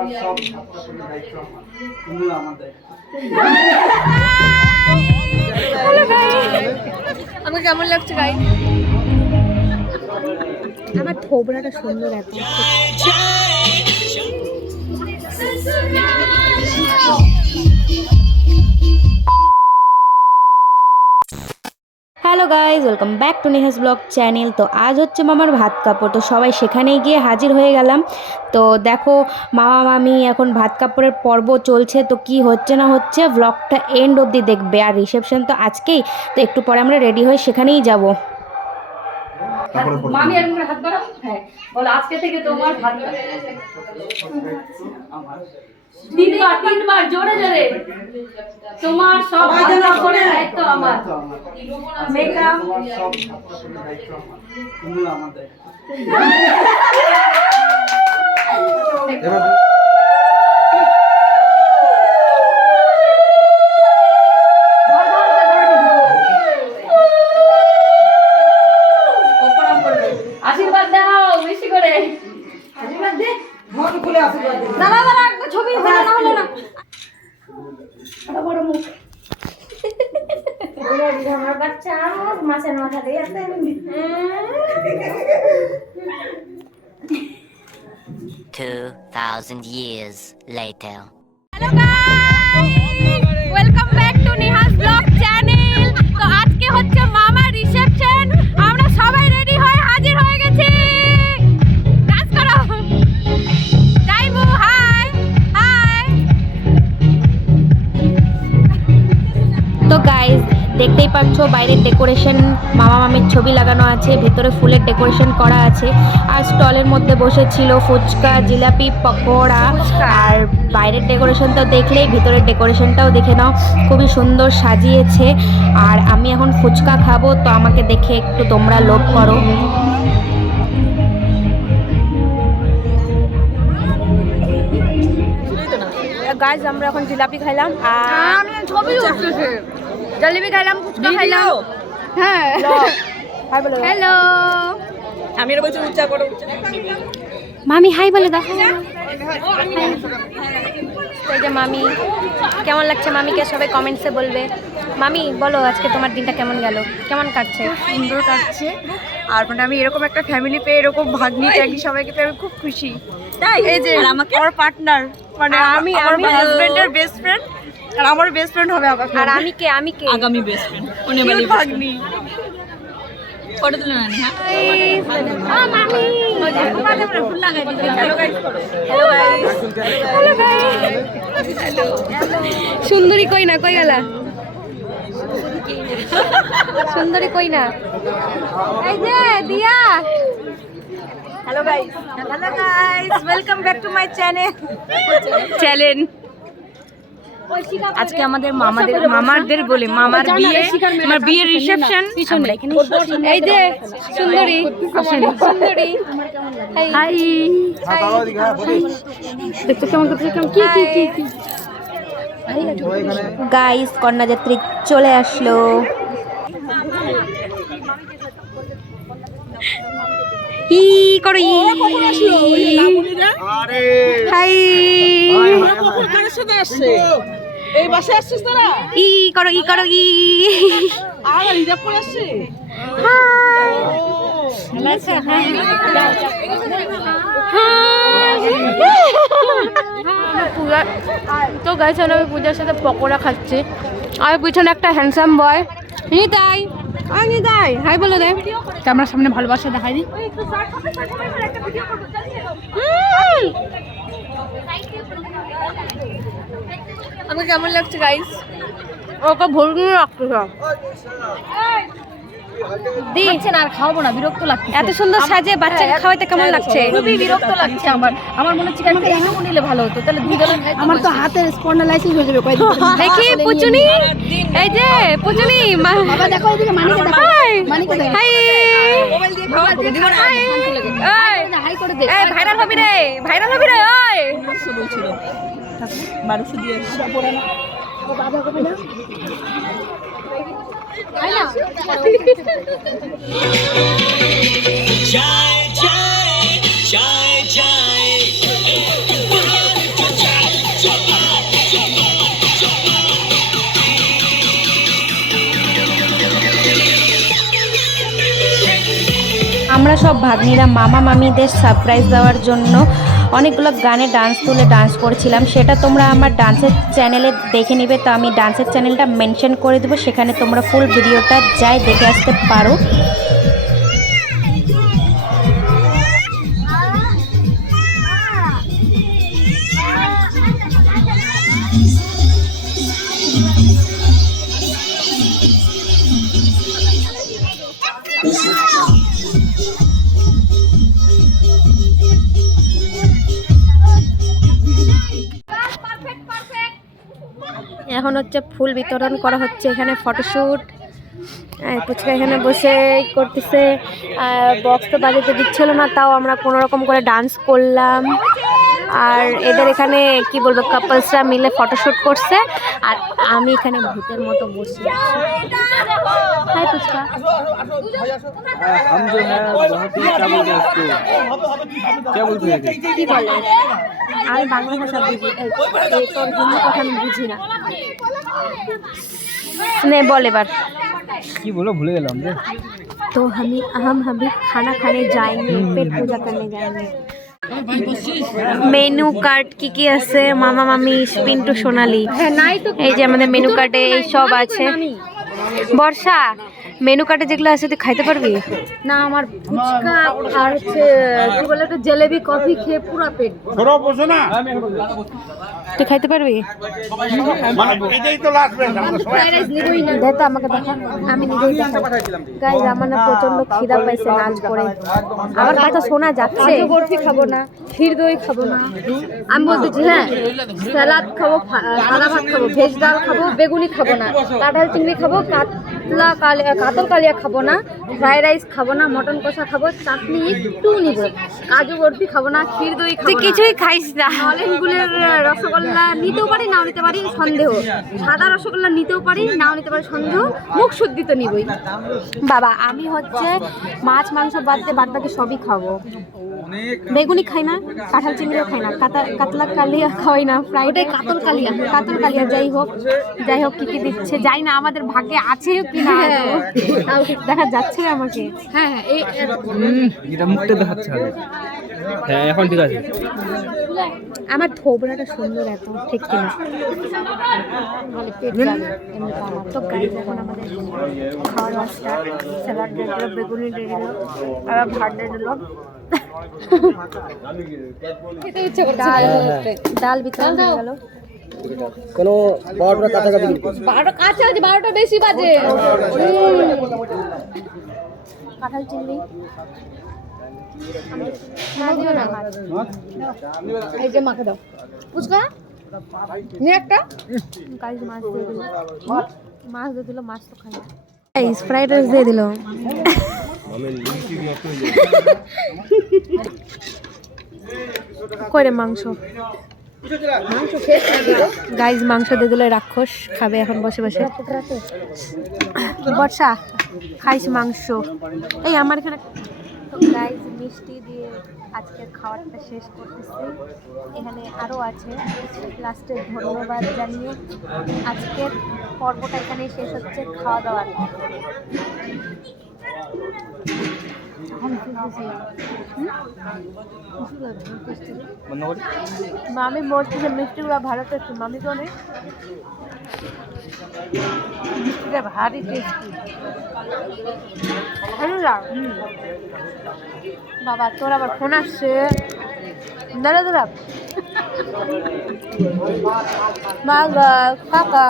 তোমার সব ছাত্রছাত্রীর দায়িত্ব আমার তুমিও আমার দায়িত্ব আমাকে কেমন লাগছে গাই আমার থোবড়াটা সুন্দর এত guys welcome back to Neha's vlog channel তো আজ হচ্ছে মামার ভাত কাপড় তো সবাই সেখানেই গিয়ে হাজির হয়ে গেলাম। তো দেখো মামা মামি এখন ভাত কাপড়ের পর্ব চলছে তো কি হচ্ছে না হচ্ছে ব্লগটা এন্ড অবধি দেখবে। আর রিসেপশন তো আজকেই তো একটু পরে আমরা রেডি হয়ে সেখানেই যাব। মামি হাত হ্যাঁ বলো আজকে থেকে তোমার ভাত তিনবার তিনবার জোরে জোরে। তোমার সব কাপড়ের দায়িত্ব আমার। মেকআপ আমার। আশীর্বাদ দাও বেশি করে। দে দাঁড়া দাঁড়া একবার ছবি তুলে না হলো না। এত বড় মুখ। আমার বাচ্চা মাছের মাথা দিয়ে Two thousand years later. Welcome back to Neha's vlog channel তো আজকে হচ্ছে মামার রিসেপশন দেখতেই পাচ্ছ বাইরের ডেকোরেশন মামা মামির ছবি লাগানো আছে ভেতরে ফুলের ডেকোরেশন করা আছে আর স্টলের মধ্যে বসেছিল ফুচকা জিলাপি পকোড়া আর বাইরের ডেকোরেশন তো দেখলেই ভেতরের ডেকোরেশনটাও দেখে নাও খুবই সুন্দর সাজিয়েছে আর আমি এখন ফুচকা খাব তো আমাকে দেখে একটু তোমরা লোভ করো। গাইজ আমরা এখন জিলাপি খাইলাম আর ছবি জলেবি খাইলাম ফুচকা খাইলাম। হ্যাঁ। হ্যালো। আমি এটা বলছি উচ্চা করো মামি হাই বলে দেখো তো এই যে মামি কেমন লাগছে মামিকে? সবাই কমেন্টসে বলবে। মামি বলো আজকে তোমার দিনটা কেমন গেল? কেমন কাটছে? সুন্দর কাটছে। আর মানে আমি এরকম একটা ফ্যামিলি পেয়ে এরকম ভাগ্নি ট্যাগি সবাইকে পেয়ে আমি খুব খুশি। তাই? এই যে আমার পার্টনার মানে আমি আমার হাজবেন্ডের বেস্ট ফ্রেন্ড আর আমার বেস্ট ফ্রেন্ড হবে আবার আর আমি কে? আমি কে? আগামী বেস্ট ফ্রেন্ড উনি ভাগ্নি। ফটো তুলে নেন হ্যাঁ? সুন্দরী কই না কই গেলা? সুন্দরী কই না? এই যে দিয়া। Hello guys hello guys welcome back to my channel challenge আজকে আমাদের মামাদের মামাদের বলে মামার বিয়ে আমার বিয়ের রিসেপশন আমরা এখানে এই যে সুন্দরী সুন্দরী। হাই। দেখতে কেমন করতে কেমন? কি কি কি কি? গাইস কন্যাযাত্রী চলে আসলো। ই করো ই। হাই। কার সাথে আসছে? এই বাসে আসছিস তোরা? ই করো ই করো ই। আর রিজার্ভ করে আসছে? পূজা তো গাইস আমি পূজার সাথে পকোড়া খাচ্ছি। আর পিছনে একটা হ্যান্ডসাম বয় নিতাই আই নিতাই হাই বলে দে। ক্যামেরার সামনে ভালোবাসা দেখাই দি আমাকে কেমন লাগছে গাইস ওকে ভরগুলো রাখতে দি না আর খাওয়াবো না বিরক্ত লাগছে এত সুন্দর সাজে বাচ্চাকে খাওয়াইতে কেমন লাগছে? খুবই বিরক্ত লাগছে আমার। আমার মনে হচ্ছে আমাকে এমন নিলে ভালো হতো? তাহলে দুজনে আমার তো হাতের স্পন্ডালাইসিস হয়ে যাবে কয়েকদিন দেখি পুচুনি এই যে পুচুনি বাবা দেখো এদিকে মানিকে দেখো মানিকে দেখো হাই। হাই। করে দে এই ভাইরাল হবি রে ভাইরাল হবি রে ওই। বলছিল বারোশো দিয়ে Jai Jai আমরা সব ভাগ্নিরা মামা মামিদের সারপ্রাইজ দেওয়ার জন্য অনেকগুলো গানে ডান্স তুলে ডান্স করছিলাম। সেটা তোমরা আমার ডান্সের চ্যানেলে দেখে নিবে। তো আমি ডান্সের চ্যানেলটা মেনশন করে দেবো। সেখানে তোমরা ফুল ভিডিওটা যাই দেখে আসতে পারো। এখন হচ্ছে ফুল বিতরণ করা হচ্ছে এখানে ফটোশ্যুট। পুচকা এখানে বসে করতেছে। বক্স তো বাজাতে দিচ্ছিল না, তাও আমরা কোনোরকম করে ডান্স করলাম। আর এদের এখানে কি বলবো কাপলসরা মিলে ফটোশ্যুট করছে আর আমি এখানে ভূতের মতো বসে আছি হাই পুচকা हम जो है बहुत ही क्या बोलते हैं उसको क्या बोलते हैं কি বলে আমি বাংলা ভাষা বুঝি এই, এই তোর হিন্দি কথা আমি বুঝি না নে বল এবার কি বলো ভুলে গেলাম রে तो हम हम अभी खाना खाने जाएंगे पेट पूजा करने जाएंगे মেনু কার্ড কি কি আছে? মামা মামি পিন্টু সোনালি। এই যে আমাদের মেনু কার্ডে এই সব আছে। বর্ষা মেনু কার্ডে যেগুলো আছে তুই খাইতে পারবি? না আমার ফুচকা আর হচ্ছে কি বলে একটা জলেবি কফি খেয়ে পুরো পেট ধরো বসো না? তুই খাইতে পারবি? ফ্রাইড রাইস নিবই না। দেখ তো আমাকে দেখা আমি নিজেই গাইজ আমার না প্রচণ্ড খিদা পাইছে নাচ করে। আমার কথা শোনা যাচ্ছে। বরফি খাব না ক্ষীর দই খাব না। আমি বলতেছি হ্যাঁ স্যালাড খাব সাদা ভাত খাব ভেজ ডাল খাব বেগুনি খাব না। কাঁঠাল চিংড়ি খাব কাতলা কালিয়া কাতল কালিয়া খাব না ফ্রাইড রাইস খাব না মটন কষা খাব চাটনি একটু নিব। কাজু বরফি খাব না ক্ষীর দই খাব। কিছুই খাইস না। নলেন গুলের রসগোল্লা নিতেও পারি নাও নিতে পারি সন্দেহ। সাদা রসগোল্লা নিতেও পারি নাও নিতে পারি সন্দেহ। মুখ শুদ্ধি তো নিবই। বাবা আমি হচ্ছে মাছ মাংস বাদ দিয়ে বাদ বাকি সবই খাব। বেগুনি খাই না কাঁঠাল চিংড়িও খাই না। কাতা কাতলা কালিয়া খাওয়াই না ফ্রাইড কাতল কালিয়া। কাতল কালিয়া যাই হোক যাই হোক কি কি দিচ্ছে যাই না আমাদের ভাগ্যে আছে কি না আদৌ। দেখা যাচ্ছে আমাকে। হ্যাঁ হ্যাঁ এই এটা মুখটা দেখাচ্ছে হ্যাঁ এখন ঠিক আছে। আমার থোবড়াটা সুন্দর এত ঠিক কিনা? মানে পেট তো আমার। তো আমাদের খাওয়া দাওয়া স্যালাড দিয়ে দিল বেগুনি দিয়ে দিল আবার ভাত দিয়ে দিল ডাল বিতরণ হয়ে। গেল। কোনো বারোটা কাছাকাছি বারোটা কাছে আছে বারোটা বেশি বাজে। কাঁঠাল চিংড়ি। না। এই যে মাকে দাও। ফুচকা নিয়ে একটা। গাইজ মাছ দিয়ে দিল। মাছ দিয়ে দিল মাছ তো খাই গাইজ ফ্রাইড রাইস দিয়ে দিল। করে মাংস? গাইজ মাংস দিয়ে দিল রাক্ষস, খাবে এখন বসে বসে। বর্ষা, খাইস মাংস। এই, আমার এখানে গাইজ মিষ্টি দিয়ে আজকের খাবারটা শেষ করতেছি। এখানে আরও আছে। লাস্টে ধন্যবাদ জানিয়ে আজকের পর্বটা এখানেই শেষ হচ্ছে। খাওয়া দাওয়ার মামি যে মিষ্টিগুলো ভালো টেস্টি, মামি তো নেই মিষ্টিটা ভারী টেস্টি। বাবা, তোর আবার ফোন আসছে। দাঁড়া দাঁড়া মা, কাকা।